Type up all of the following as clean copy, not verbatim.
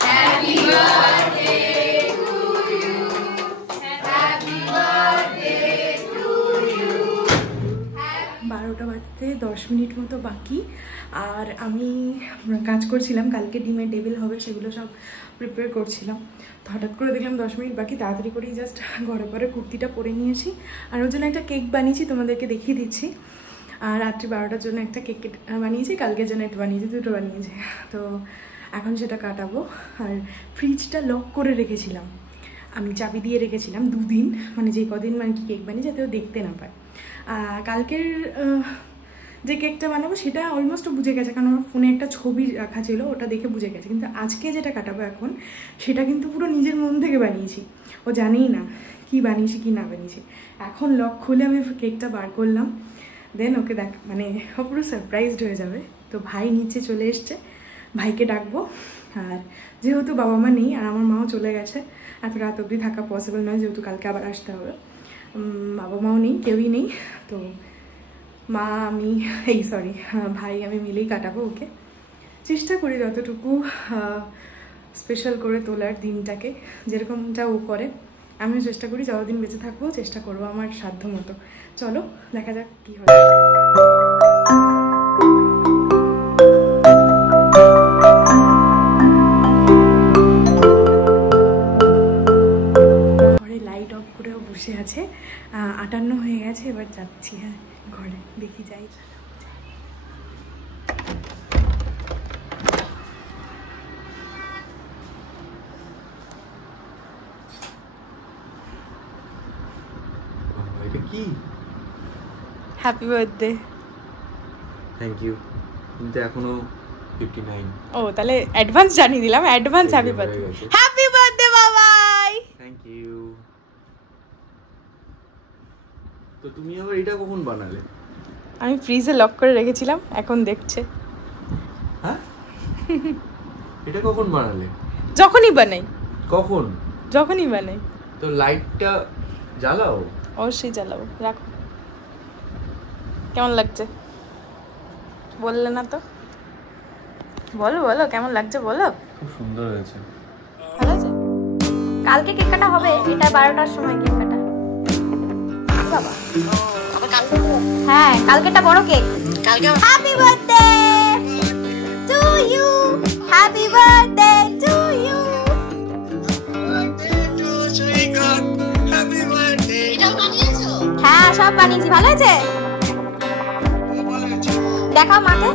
Happy birthday to you. Happy birthday to you. 12টা বাজতে 10 minute মতো বাকি। আর আমি কাজ করছিলাম, কালকে ডিমের টেবিল হবে সেগুলো সব প্রিপেয়ার করছিলাম। তো হঠাৎ করে দেখলাম 10 মিনিট বাকি, তাড়াতাড়ি করেই জাস্ট ঘরে পরে কুর্তিটা পরে নিয়েছি। আর ওর জন্য একটা কেক বানিয়েছি, তোমাদেরকে দেখিয়ে দিচ্ছি। আর রাত্রি 12টার জন্য একটা কেক বানিয়েছি, কালকের জন্য একটা বানিয়েছি, দুটো বানিয়েছি। তো এখন সেটা কাটাবো। আর ফ্রিজটা লক করে রেখেছিলাম, আমি চাবি দিয়ে রেখেছিলাম 2 দিন, মানে যে কদিন মানে কি কেক বানিয়ে যাতে ও দেখতে না পায়। কালকের যে কেকটা বানাবো সেটা অলমোস্ট বুঝে গেছে, কারণ আমার ফোনে একটা ছবি রাখা ছিল, ওটা দেখে বুঝে গেছে। কিন্তু আজকে যেটা কাটাবো এখন, সেটা কিন্তু পুরো নিজের মন থেকে বানিয়েছি। ও জানেই না কি বানিয়েছি কি না বানিয়েছি। এখন লক খুলে আমি কেকটা বার করলাম, দেন ওকে দেখ মানে ও পুরো সারপ্রাইজড হয়ে যাবে। তো ভাই নিচে চলে এসছে, ভাইকে ডাকবো। আর যেহেতু বাবা মা নেই আর আমার মাও চলে গেছে, এত রাত অবধি থাকা পসিবল নয়, যেহেতু কালকে আবার আসতে হবে। বাবা মাও নেই, কেউই নেই। তো মা আমি ভাই আমি মিলেই কাটাবো ওকে। চেষ্টা করি যতটুকু স্পেশাল করে তোলার দিনটাকে, যেরকমটা ও করে আমিও চেষ্টা করি। যতদিন বেঁচে থাকবো চেষ্টা করবো আমার সাধ্য মতো। চলো দেখা যাক কি হয়। ঘরে লাইট অফ করেও বসে আছে, 58 হয়ে গেছে। এবার যাচ্ছি, হ্যাঁ ঘরে দেখি যাই। এটা কি? Happy birthday. Thank you. কিন্তু এখনো 59। ও তাহলে অ্যাডভান্স জানিয়ে দিলাম, advance happy birthday. Happy birthday Babai. Thank you. তো তুমি আবার এটা কখন বানালে? আমি ফ্রিজে লক করে রেখেছিলাম, এখন দেখছে। হ্যাঁ এটা কখন বানালে? যখনই বানাই। কখন? যখনই বানাই। তো লাইটটা জ্বালাও। অবশ্যই জ্বালাবো, রাখো। কেমন লাগছে বললে না তো? বলো বলো কেমন লাগছে বলো। খুব সুন্দর হয়েছে। ভালো আছে। কালকে কেক কাটা হবে, এটা 12টার সময় কেক কাটা। বাবা আবার কালকে? হ্যাঁ কালকেটা বড় কেক। কালকে happy birthday to you, happy birthday to you. হ্যাঁ সব বানিয়েছি। ভালো আছে? দেখাও মাকে,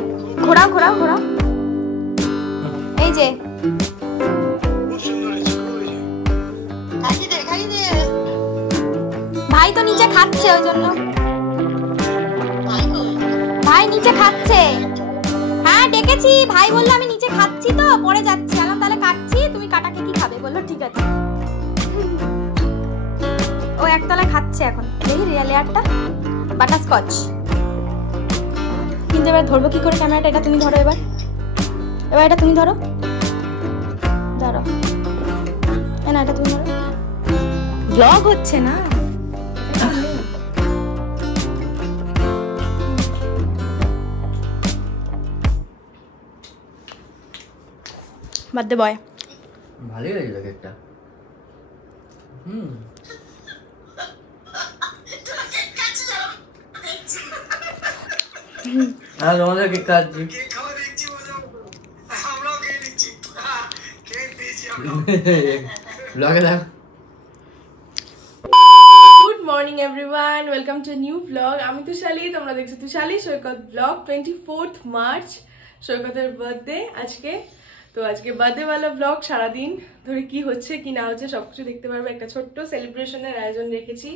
ঘোরাও ঘোরাও ঘোরাও। এই যে ভাই তো নিচে খাচ্ছে, ওই জন্য ভাই নিচে খাচ্ছে। হ্যাঁ ডেকেছি, ভাই বললো আমি নিচে খাচ্ছি তো পরে যাচ্ছি। আলাম তাহলে কাটছি, তুমি কাটাকে কি খাবে? বললো ঠিক আছে। ও একতলায় খাচ্ছে এখন। দেখি লেয়ারটা বাটারস্কচ। কিন্তু এবার ধরবো কি করে ক্যামেরাটা? এটা তুমি ধরো, এবার এটা তুমি ধরো, ধরো না, এটা তুমি ধরো। ব্লগ হচ্ছে না। বার্থডে বয় ভালোই লাগলো কেকটা। হ্যাঁ তোমাদের কেক খাচ্ছি। Good morning everyone, welcome to new blog. আমি তুষালি, তোমরা দেখছো তুষালি সৈকত ব্লগ। 24 মার্চ সৈকতের বার্থডে আজকে। তো আজকে বার্থডেওয়ালা ব্লগ, সারাদিন ধরে কি হচ্ছে কি না হচ্ছে সবকিছু দেখতে পারবে। একটা ছোট্ট সেলিব্রেশনের আয়োজন রেখেছি,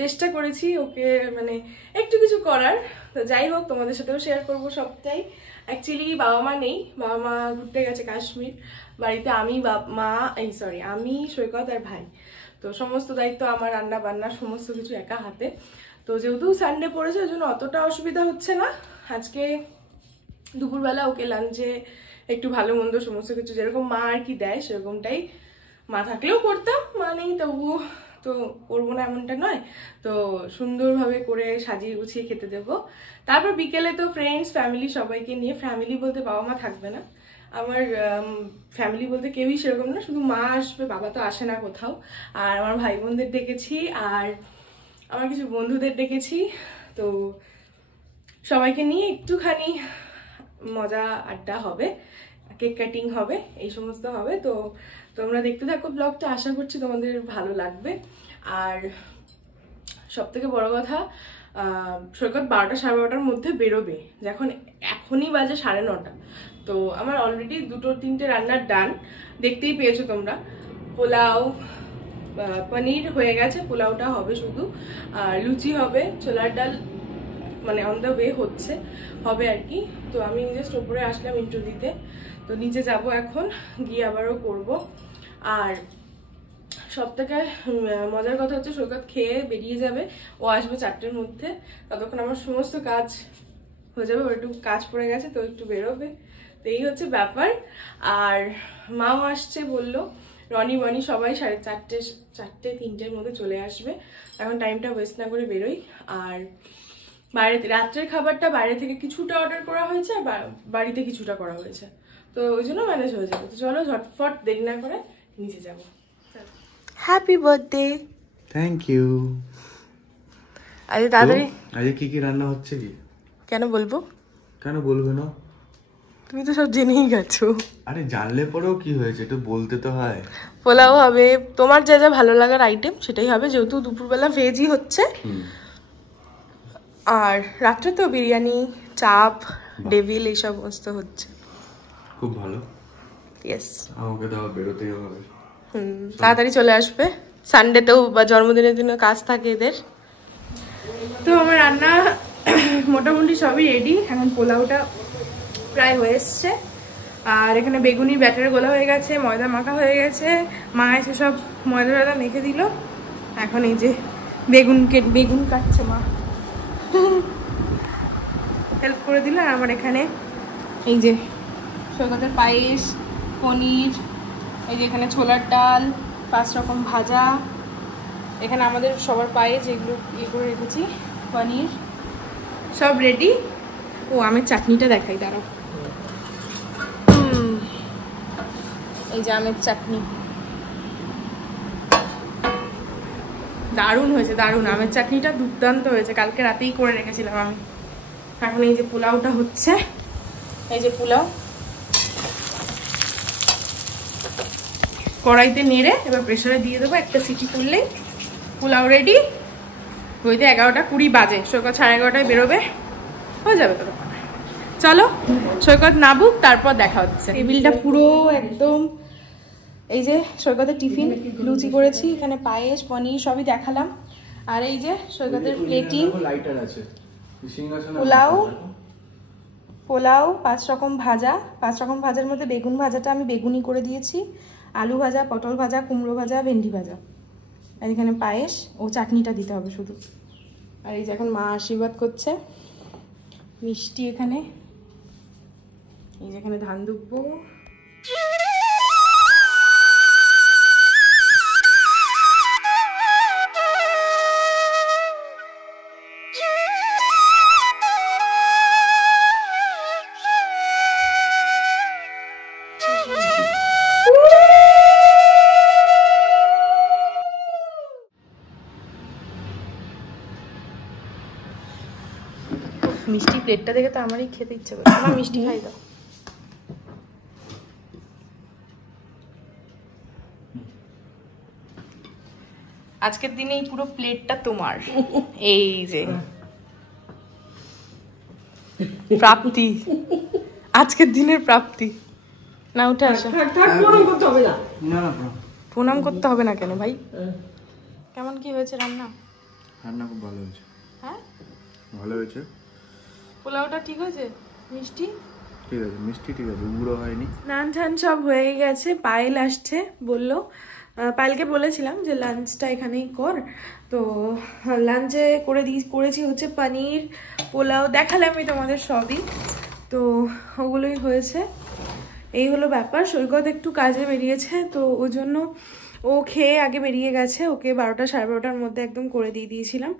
চেষ্টা করেছি ওকে মানে একটু কিছু করার। তো যাই হোক তোমাদের সাথেও শেয়ার করবো সবটাই। অ্যাকচুয়ালি বাবা মা নেই, বাবা মা ঘুরতে গেছে কাশ্মীর। বাড়িতে আমি আমি সৈকত আর ভাই। তো সমস্ত দায়িত্ব আমার, রান্না বান্না সমস্ত কিছু একা হাতে। তো যেহেতু সানডে পড়েছে ওই জন্য অতটা অসুবিধা হচ্ছে না। আজকে দুপুরবেলা ওকে লাঞ্চে একটু ভালো মন্দ সমস্ত কিছু যেরকম মা আর কি দেয় সেরকমটাই, মা থাকলেও করতাম, মা নেই তবুও তো করবো না এমনটা নয়। তো সুন্দরভাবে করে সাজিয়ে গুছিয়ে খেতে দেবো। তারপর বিকেলে তো ফ্রেন্ডস ফ্যামিলি সবাইকে নিয়ে, ফ্যামিলি বলতে বাবা মা থাকবে না, আমার ফ্যামিলি বলতে কেউই সেরকম না, শুধু মা আসবে, বাবা তো আসে না কোথাও। আর আমার ভাই বোনদের ডেকেছি, আর আমার কিছু বন্ধুদের ডেকেছি। তো সবাইকে নিয়ে একটুখানি মজা আড্ডা হবে, কেক কাটিং হবে, এই সমস্ত হবে। তো তোমরা দেখতে থাকো ব্লগটা, আশা করছি তোমাদের ভালো লাগবে। আর সব থেকে বড় কথা, সৈকত 12টা 12:30টার মধ্যে বেরোবে, যখন এখনই বাজে 9:30। তো আমার অলরেডি 2-3টে রান্নার ডান, দেখতেই পেয়েছো তোমরা। পোলাও, পনির হয়ে গেছে, পোলাওটা হবে শুধু, আর লুচি হবে, ছোলার ডাল মানে অন দ্য ওয়ে হচ্ছে, হবে আর কি। তো আমি জাস্ট ওপরে আসলাম ইন্ট্রো দিতে, তো নিচে যাব এখন, গিয়ে আবারও করব। আর সব থেকে মজার কথা হচ্ছে সৈকত খেয়ে বেরিয়ে যাবে, ও আসবে 4টের মধ্যে। ততক্ষণ আমার সমস্ত কাজ হয়ে যাবে, ওর একটু কাজ পড়ে গেছে, তো একটু বেরোবে। তো এই হচ্ছে ব্যাপার। আর মাও আসছে বললো, রনি বনি সবাই 4:30-3টের মধ্যে চলে আসবে। এখন টাইমটা ওয়েস্ট না করে বেরোই। আর বাইরে রাত্রের খাবারটা বাইরে থেকে কিছুটা অর্ডার করা হয়েছে, আর বাড়িতে কিছুটা করা হয়েছে, তো ওই জন্য ম্যানেজ হয়ে যাবে। তো চলো ঝটফট দেরি না করে নিচে যাবো। Happy birthday. Thank you. আজ তাড়াতাড়ি আজকে কি কি রান্না হচ্ছে? কি কেন বলবো? কেন বলবে না? তুমি তো সব জেনেই গেছো। আরে জানলে পরেও কি হয়েছে, একটু বলতে তো হয়। পোলাও হবে, তোমার যা যা ভালো লাগার আইটেম সেটাই হবে, যেহেতু দুপুরবেলা ভেজই হচ্ছে। আর রাত্রে তো বিরিয়ানি, চাপ, ডেভিল এই সমস্ত হচ্ছে। খুব ভালো। ইয়েস, আমাকে তো বেরোতেই হবে। তাড়াতাড়ি চলে আসবে, সানডেতেও বা জন্মদিনের দিনও কাজ থাকে এদের। তো আমার রান্না মোটামুটি সবই রেডি। এখন পোলাওটা প্রায় হয়ে এসছে, আর এখানে বেগুনি ব্যাটার গোলা হয়ে গেছে, ময়দা মাখা হয়ে গেছে, মা এসে সব ময়দা মেখে দিল। এখন এই যে বেগুন কাটছে মা, হেল্প করে দিল। আর আমার এখানে এই যে সৈকতের পায়েস, পনির, এই যে এখানে ছোলার ডাল, 5 রকম ভাজা, এখানে আমাদের সবার পায়েস যেগুলো ইয়ে করে রেখেছি, পনির, সব রেডি। ও আমের চাটনিটা দেখাই, দাঁড়াও। এই যে আমের চাটনি, দারুণ হয়েছে, দারুণ। আমের চাটনিটা দুর্দান্ত হয়েছে, কালকে রাতেই করে রেখেছিলাম আমি। এখন এই যে পোলাওটা হচ্ছে, এই যে পোলাও কড়াইতে নেড়ে এবার প্রেসারে দিয়ে দেবো, একটা সিটি করলেই পোলাও রেডি। হইতে 11:20 বাজে, সৈকত 11:30টায় বেরোবে, হয়ে যাবে তোর। চলো সৈকত নাবুক, তারপর দেখা হচ্ছে। টেবিলটা পুরো একদম, এই যে সৈকতের টিফিন, লুচি করেছি, এখানে পায়েস, পনির সবই দেখালাম। আর এই যে সৈকতের প্লেটিং, পোলাও, 5 রকম ভাজা, 5 রকম ভাজার মধ্যে বেগুন ভাজাটা আমি বেগুনি করে দিয়েছি, আলু ভাজা, পটল ভাজা, কুমড়ো ভাজা, ভেন্ডি ভাজা, আর এখানে পায়েস, ও চাটনিটা দিতে হবে শুধু। আর এই যে এখন মা আশীর্বাদ করছে, মিষ্টি এখানে, এই যে এখানে ধান দুব্বো। মিষ্টি প্লেটটা দেখে তো আমারই খেতে ইচ্ছে করে, আমার মিষ্টি খাই দাও। আজকের দিনে এই পুরো প্লেটটা তোমার, এই যে প্রাপ্তি, আজকের দিনের প্রাপ্তি। না উঠে আসো, প্রণাম করতে হবে না। প্রণাম করতে হবে না কেন ভাই? কেমন কি হয়েছে রান্না? রান্না খুব ভালো হয়েছে। হ্যাঁ ভালো হয়েছে। পোলাওটা ঠিক হয়েছে, মিষ্টি ঠিক আছে, মিষ্টি ঠিক আছে, উগুড়ো হয়নি। স্নান টান সব হয়ে গেছে, পায়েল আসছে বললো, পায়েলকে বলেছিলাম যে লাঞ্চটা এখানেই কর, তো লাঞ্চে করেছি হচ্ছে পনির, পোলাও, দেখালামই তোমাদের সবই, তো ওগুলোই হয়েছে। এই হলো ব্যাপার। সৈকত একটু কাজে বেরিয়েছে, তো ওই জন্য ও খেয়ে আগে বেরিয়ে গেছে, ওকে 12টা 12:30টার মধ্যে একদম করে দিয়েছিলাম,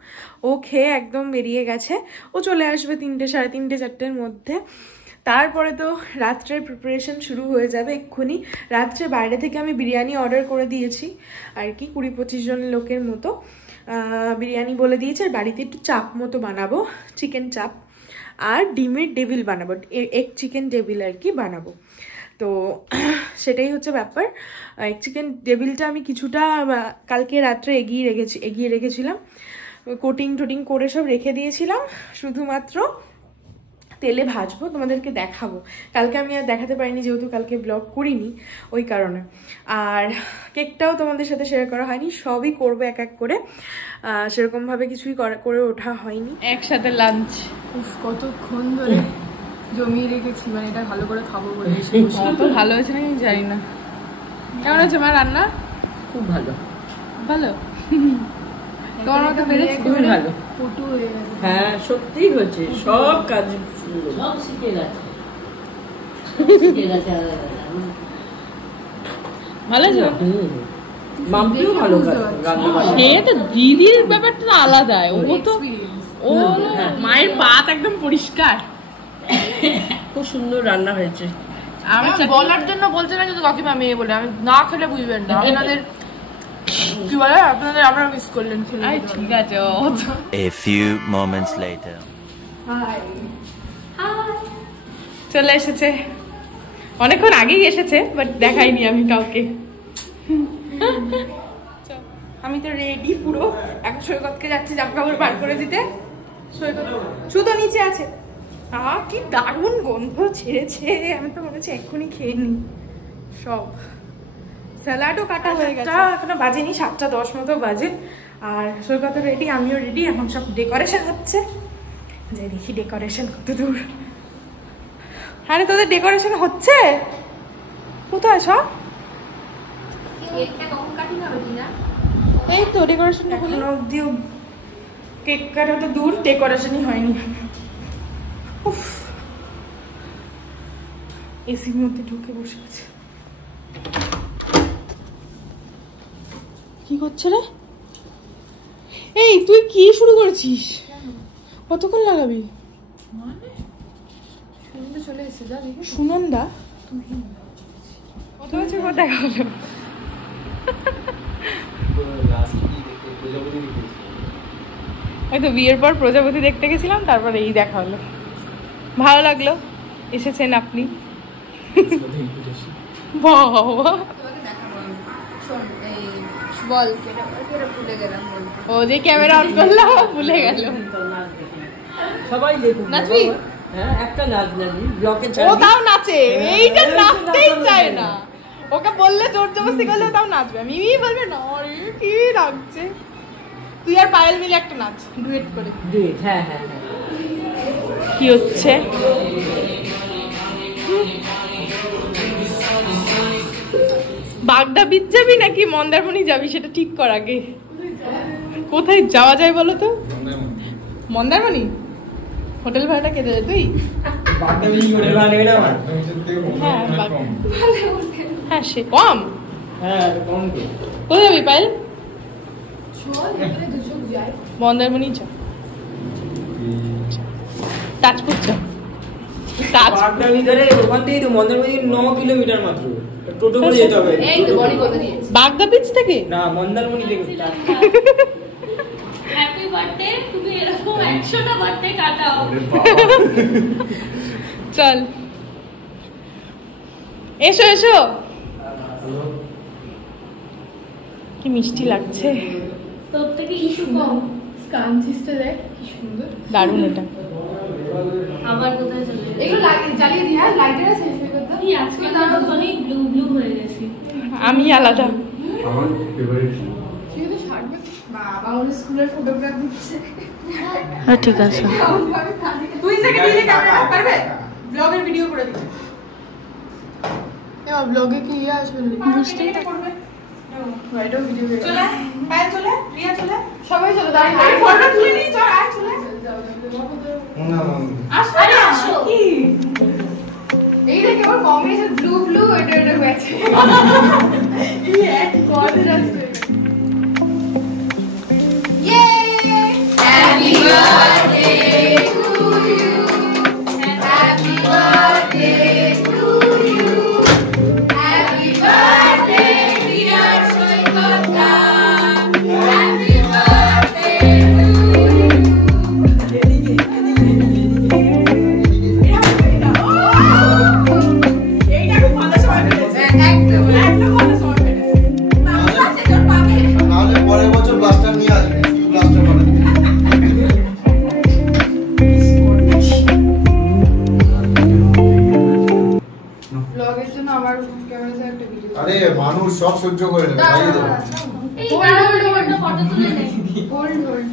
ও খেয়ে একদম বেরিয়ে গেছে। ও চলে আসবে 3টে 3:30 4টের মধ্যে। তারপরে তো রাত্রের প্রিপারেশন শুরু হয়ে যাবে এক্ষুনি। রাত্রে বাইরে থেকে আমি বিরিয়ানি অর্ডার করে দিয়েছি আর কি, 20-25 জন লোকের মতো বিরিয়ানি বলে দিয়েছি। আর বাড়িতে একটু চাপ মতো বানাবো, চিকেন চাপ, আর ডিমের ডেভিল বানাবো, এগ চিকেন ডেভিল আর কি বানাবো। তো সেটাই হচ্ছে ব্যাপার। এগ চিকেন ডেভিলটা আমি কিছুটা কালকে রাত্রে এগিয়ে রেখেছিলাম, কোটিং টোটিং করে সব রেখে দিয়েছিলাম, শুধুমাত্র তেলে ভাজবো, তোমাদেরকে দেখাবো। কালকে আমি আর দেখাতে পারিনি যেহেতু কালকে ব্লগ করিনি, ওই কারণে। আর কেকটাও তোমাদের সাথে শেয়ার করা হয়নি, সবই করবো এক এক করে, সেরকমভাবে কিছুই করে ওঠা হয়নি। একসাথে লাঞ্চ কতক্ষণ ধরে জমিয়ে রেখেছি, মানে এটা ভালো করে খাবো বলে। তো ভালো হয়েছে নাকি আমি জানি না। কেমন হয়েছে মা রান্না? খুব ভালো। ভালো? তোমার মতো পেরেছি? খুব ভালো। পটু হয়ে গেছে। হ্যাঁ সত্যিই হয়েছে, সব কাজ সব শিখে গেছে। ভালো আছে? মাম্পিও ভালো সে তো দিদির ব্যাপারটা তো আলাদা, ও তো ও মায়ের পাত একদম পরিষ্কার। খুব সুন্দর রান্না হয়েছে। আমি বলার জন্য বলছে না কিন্তু কাকিমা মেয়ে বলে, আমি না খেলে বুঝবেন না। আপনাদের কি বলে, আপনাদের আমরা মিস করলেন। ঠিক আছে। A few moments later. চলে এসেছে, অনেকক্ষণ আগেই এসেছে, বাট দেখাইনি আমি কাউকে। আমি তো রেডি পুরো, এখন সৈকতকে যাচ্ছি জামা কাপড় বার করে দিতে। সৈকত জুতো নিচে আছে। কি দারুণ গন্ধ ছেড়েছে, আমি তো মনে হচ্ছে এক্ষুনি খেয়ে নি। সব স্যালাডও কাটা হয়ে গেছে, এখনো বাজেনি, 7:10 মতো বাজে। আর সৈকত রেডি, আমিও রেডি, এখন সব ডেকোরেশন হচ্ছে। যে দেখি ডেকোরেশন কত দূর। আরে তোদের ডেকোরেশন হচ্ছে কোথায় সব? এই তো ডেকোরেশন এখনো অব্দিও, কেক কাটা তো দূর, ডেকোরেশনই হয়নি। এসির মধ্যে ঢুকে বসে আছে। কি করছে রে? এই তুই কি শুরু করেছিস? কতক্ষণ লাগাবি? চলে এসে যা দেখি। সুনন্দা কত বছর পর দেখা হলো। হয়তো বিয়ের পর প্রজাপতি দেখতে গেছিলাম, তারপরে এই দেখা হলো। ভালো লাগলো এসেছেন আপনি। বাবা বল ভুলে গেলাম। ও যে ক্যামেরা অন করলাম ভুলে গেল। সবাই দেখুন। নাচবি? হ্যাঁ একটা নাচ নাচবি, ব্লকে ও তাও নাচে, এইটা নাচতেই চায় না। ওকে বললে জোর জবরদস্তি করলে তাও নাচবে। আমি বলবে না রে কি লাগছে। তুই আর পায়েল মিলে একটা নাচ, ডুয়েট করে। ডুয়েট, হ্যাঁ হ্যাঁ হ্যাঁ। কি হচ্ছে? বাগদা বিচ যাবি নাকি মন্দারমণি যাবি সেটা ঠিক কর আগে। কোথায় যাওয়া যায় বলো তো? মন্দারমণি। হোটেল ভাড়াটা কে দেবে? তুই? হ্যাঁ সে কম। কোথায় যাবি পায়েল? মন্দারমণি চ, তাজপুর চ। ওখান থেকে তো মন্দারমণি 9 কিলোমিটার মাত্র, টোটো করে যেতে হবে। বাগদা বিচ থেকে না, মন্দারমণি থেকে। হ্যাপি বার্থডে, তুমি এরকম 100টা বার্থডে কাটাও। চল এসো এসো। কি মিষ্টি লাগছে। তোর থেকে ইস্যু কম। কাঞ্চিসটা দেখ কি সুন্দর, দারুণ এটা। আবার কোথায় চলে গেল? এগুলো জ্বালিয়ে দি। হ্যাঁ লাইটার আছে শেষ হয়ে গেল। এই আজকে না অনেক ব্লু ব্লু হয়ে গেছে। আমি আলাদা। আমার ফেভারিট। তুই তো ছাড়বে। বাবা আমাদের স্কুলের ফটোগ্রাফ দিচ্ছে। হ্যাঁ ঠিক আছে। তুই থেকে দিলে ক্যামেরা পারবে? ব্লগের ভিডিও করে দিবি। এ ব্লগে কি আসবে? বুঝতেই পারবে। রাইডও ভিডিও করে। চলে পায়ে চলে, রিয়া চলে, সবাই চলে। দাঁড়িয়ে ফটো তুলে নি, চল আয় চলে। আসো আরে আসো। কি এই দেখে ওর কম্বিনেশন ব্লু ব্লু এটা এটা হয়েছে। এই এক কন্ট্রাস্ট। ইয়ে happy birthday to you, happy birthday আরে মানুষ সব সহ্য করে নেবে ভাই দেবো এই হোল্ড ফটো তুলে নে হোল্ড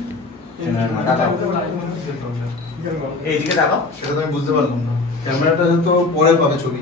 এইদিকে তাকাও সেটা তো আমি বুঝতে পারলাম না ক্যামেরাটা তো পরে পাবে ছবি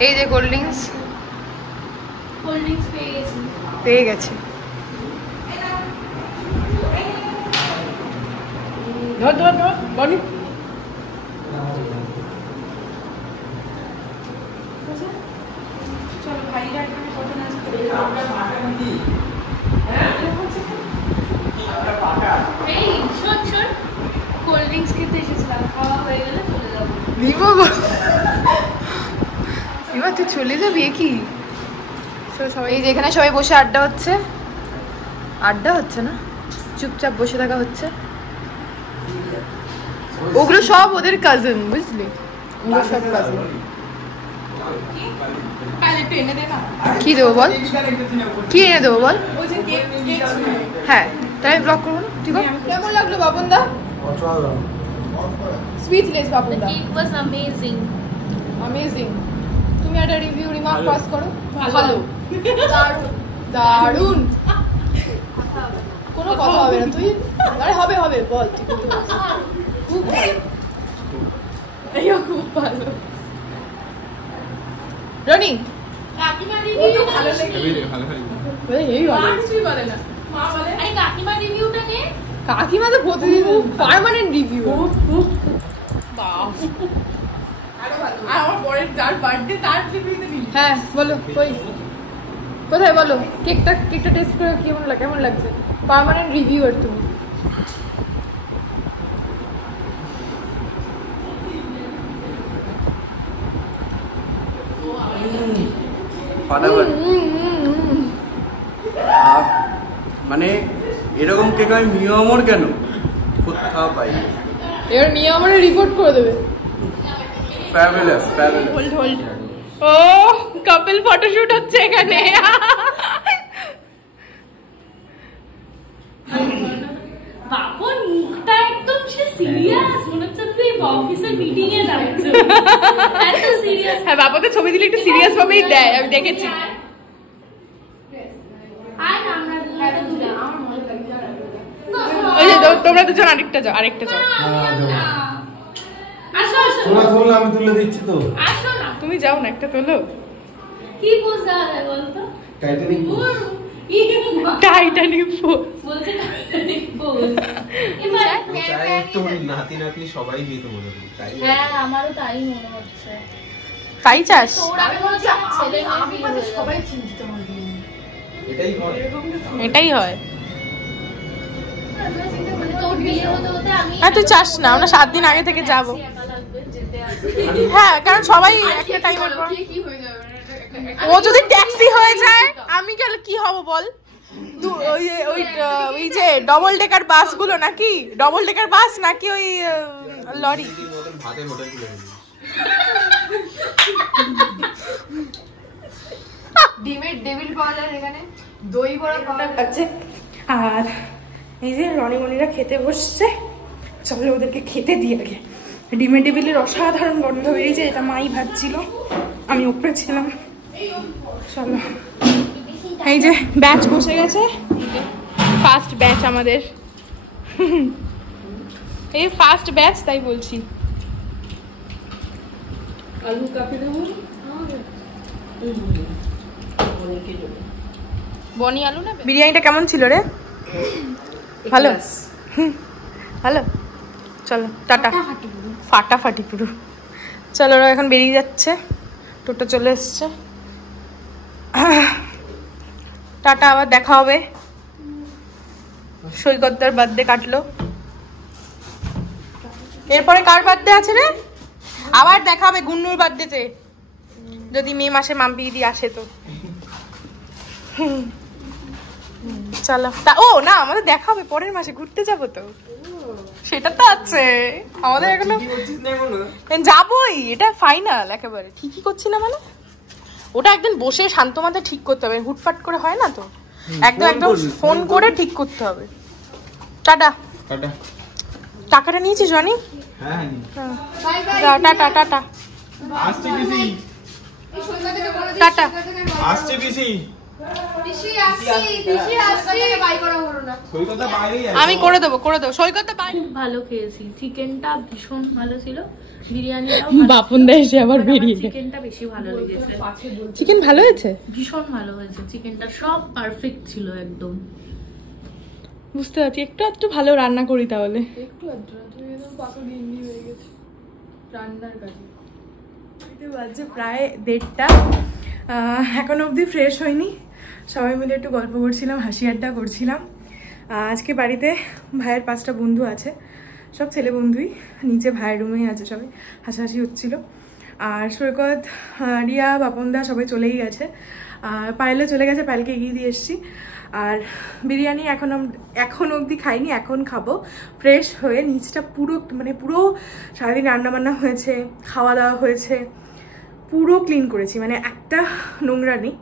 এই যে কোল্ড ড্রিঙ্কস পেয়ে গেছে ধর ধর ধর বনি চলো ভাইরা এখানে কত নাচ করে এই শোন শোন কোল্ড ড্রিঙ্কস খেতে এসেছিলাম খাওয়া হয়ে গেলে চলে যাবো এবার তুই চলে যাবি কি সবাই এই যে এখানে সবাই বসে আড্ডা হচ্ছে না চুপচাপ বসে থাকা হচ্ছে ওগুলো সব ওদের কাজিন বুঝলি ওগুলো সব কাজিন কি দেবো বল কি এনে দেবো বল হ্যাঁ তাই ব্লগ করবো না ঠিক আছে কেমন লাগলো বাবন দা সুইটলেস বাবন দা কেক ওয়াজ অ্যামেজিং অ্যামেজিং তুমি একটা রিভিউ রিমার্ক পাস করো ভালো দারুণ কোনো কথা হবে না তুই আরে হবে হবে বল তুই খুব ভালো খুব ভালো রনি কাকিমা রিভিউ ভালো এই ভালো কিছুই বলে না মা বলে আরে কাকিমা রিভিউটা নে কাকিমা তো প্রতিদিন পার্মানেন্ট রিভিউ বাহ আর আমার পরের যার বার্থডে তার রিভিউতে নি হ্যাঁ বলো কই কোথায় বলো কেকটা টেস্ট করে কেমন লাগছে পার্মানেন্ট রিভিউয়ার তুমি মানে এরকম কেক আমি মিয়ামর কেন কোথাও পাই এবার মিয়ামরে রিপোর্ট করে দেবে ফ্যাবুলাস হোল্ড ও কাপল ফটোশুট হচ্ছে এখানে বাপন মুখটা একদম সে সিরিয়াস মনে হচ্ছে তুই অফিসের মিটিং এ যাচ্ছ এত সিরিয়াস হ্যাঁ বাবাকে ছবি দিলে একটু সিরিয়াস ভাবেই দেয় আমি দেখেছি আর আমরা দুজন আমার মনে লাগে ওই যে তোমরা দুজন আরেকটা যাও আসো তোলা আমি তুলে দিচ্ছি তো আসো না তুমি যাও না একটা তোলো কি পোজ দেওয়া বলতো টাইটানিক টাইটানিক পোজ বলছে টাইটানিক পোজ এবার নাতি সবাই বিয়ে তো মনে করি তাই হ্যাঁ আমারও তাই মনে হচ্ছে তাই চাস তোর আমি মনে হচ্ছে ছেলে আমি সবাই চিন্তিত হবে এটাই হয় এটাই হয় তোর বিয়ে হতে হতে আমি হ্যাঁ তুই চাস না আমরা 7 দিন আগে থেকে যাব একা লাগবে যেতে আসতে হ্যাঁ কারণ সবাই একটা টাইমের পর কি হয়ে যাবে ও যদি ট্যাক্সি হয়ে যায় আমি গেলে কি হব বল ওই যে ডবল ডেকার বাসগুলো নাকি ডবল ডেকার বাস নাকি ওই লরি ভাতের হোটেল খুলে ডিমের টেবিল পাওয়া যায় এখানে দই বড়া পাওয়া আছে আর এই যে রনিমণিরা খেতে বসছে চলো ওদেরকে খেতে দিই আগে ডিমের টেবিলের অসাধারণ গন্ধ বেরিয়েছে এটা মাই ভাজছিল আমি উপরে ছিলাম চলো এই যে ব্যাচ বসে গেছে ফার্স্ট ব্যাচ আমাদের এই ফার্স্ট ব্যাচ তাই বলছি আলু কাপে দেবো বনি আলু না বিরিয়ানিটা কেমন ছিল রে ভালো ভালো চলো টাটা ফাটাফাটি পুরো চলো ওরা এখন বেরিয়ে যাচ্ছে টোটো চলে এসছে টাটা আবার দেখা হবে সৈকতদার বার্থডে কাটলো এরপরে কার বার্থডে আছে রে? আবার দেখা হবে গুন্নুর বার্থডেতে, যদি মে মাসে মাম্পি দিদি আসে তো। চলো ও না, আমাদের দেখা হবে পরের মাসে, ঘুরতে যাবো তো, সেটা তো আছে আমাদের এখনো। যাবোই, এটা ফাইনাল একেবারে। ঠিকই করছি না মানে, ওটা একদিন বসে শান্ত মাথায় ঠিক করতে হবে, হুটফাট করে হয় না তো, একদম একদম ফোন করে ঠিক করতে হবে। টাটা। টাকাটা নিয়েছিস জনি? হ্যাঁ টাটা টাটা টাটা। আসছে পিসি। আমি করে দেবো সৈকতটা বাইরে। খুব ভালো খেয়েছি, চিকেনটা ভীষণ ভালো ছিল, বিরিয়ানিটাও বাপন দা এসে আবার বেরিয়ে। চিকেনটা বেশি ভালো লেগেছে, চিকেন ভালো হয়েছে, ভীষণ ভালো হয়েছে চিকেনটা, সব পারফেক্ট ছিল একদম। বুঝতে পারছি, একটু ভালো রান্না করি তাহলে। বাজে প্রায় 1:30, এখনো অবধি ফ্রেশ হয়নি। সবাই মিলে একটু গল্প করছিলাম, হাসি আড্ডা করছিলাম। আজকে বাড়িতে ভাইয়ের 5টা বন্ধু আছে, সব ছেলে বন্ধুই, নিচে ভাইয়ের রুমেই আছে, সবাই হাসাহাসি হচ্ছিল। আর সৈকত, রিয়া, বাপনদা সবাই চলেই গেছে, পায়েলও চলে গেছে, পায়েলকে এগিয়ে দিয়ে এসছি। আর বিরিয়ানি এখন অবধি খাইনি, এখন খাবো ফ্রেশ হয়ে। নিচটা পুরো সারাদিন রান্নাবান্না হয়েছে, খাওয়া দাওয়া হয়েছে, পুরো ক্লিন করেছি, মানে একটা নোংরা নেই।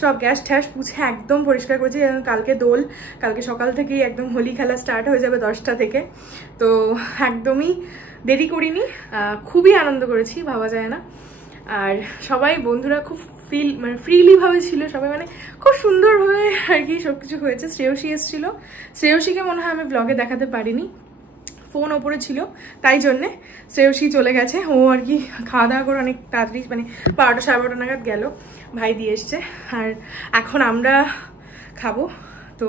সব গ্যাস ট্যাস পুছে একদম পরিষ্কার করেছি। কালকে দোল, কালকে সকাল থেকেই একদম হোলি খেলা স্টার্ট হয়ে যাবে 10টা থেকে, তো একদমই দেরি করিনি। খুবই আনন্দ করেছি, ভাবা যায় না। আর সবাই বন্ধুরা খুব ফ্রিলি ভাবে ছিল সবাই, মানে খুব সুন্দরভাবে আর কি সব কিছু হয়েছে। শ্রেয়সী এসেছিলো, শ্রেয়সীকে মনে হয় আমি ব্লগে দেখাতে পারিনি, ফোন ওপরে ছিল, তাই জন্যে শ্রেয়সী চলে গেছে। ও আর কি খাওয়া দাওয়া করে অনেক তাড়াতাড়ি, মানে 12টা সাড়ে 12টা নাগাদ গেল, ভাই দিয়ে এসছে। আর এখন আমরা খাবো, তো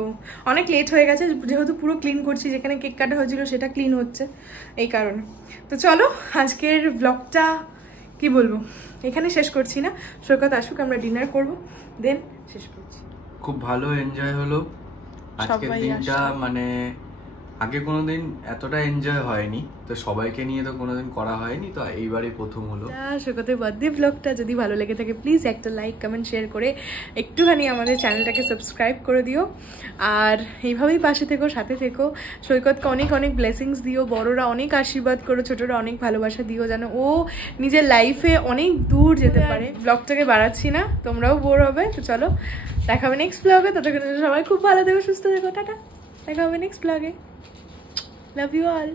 অনেক লেট হয়ে গেছে, যেহেতু পুরো ক্লিন করছি, যেখানে কেক কাটা হয়েছিল সেটা ক্লিন হচ্ছে, এই কারণে। তো চলো আজকের ব্লগটা কি বলবো, এখানে শেষ করছি না, সৈকত আসুক, আমরা ডিনার করব, দেন শেষ করছি। খুব ভালো এনজয় হলো আজকের দিনটা, মানে আগে কোনোদিন এতটা এনজয় হয়নি, তো সবাইকে নিয়ে তো কোনোদিন করা হয়নি, তো এইবারই প্রথম হলো। সৈকতের বার্থডে ব্লগটা যদি ভালো লেগে থাকে প্লিজ একটা লাইক, কমেন্ট, শেয়ার করে একটুখানি আমাদের চ্যানেলটাকে সাবস্ক্রাইব করে দিও। আর এইভাবেই পাশে থেকো, সাথে থেকো। সৈকতকে অনেক অনেক ব্লেসিংস দিও, বড়রা অনেক আশীর্বাদ করো, ছোটরা অনেক ভালোবাসা দিও, যেন ও নিজের লাইফে অনেক দূর যেতে পারে। ব্লগটাকে বাড়াচ্ছি না, তোমরাও বোর হবে। তো চলো দেখা হবে নেক্সট ব্লগে, ততক্ষণ সবাই খুব ভালো থেকো, সুস্থ থেকো, টাটা, দেখা হবে নেক্সট ব্লগে। Love you all.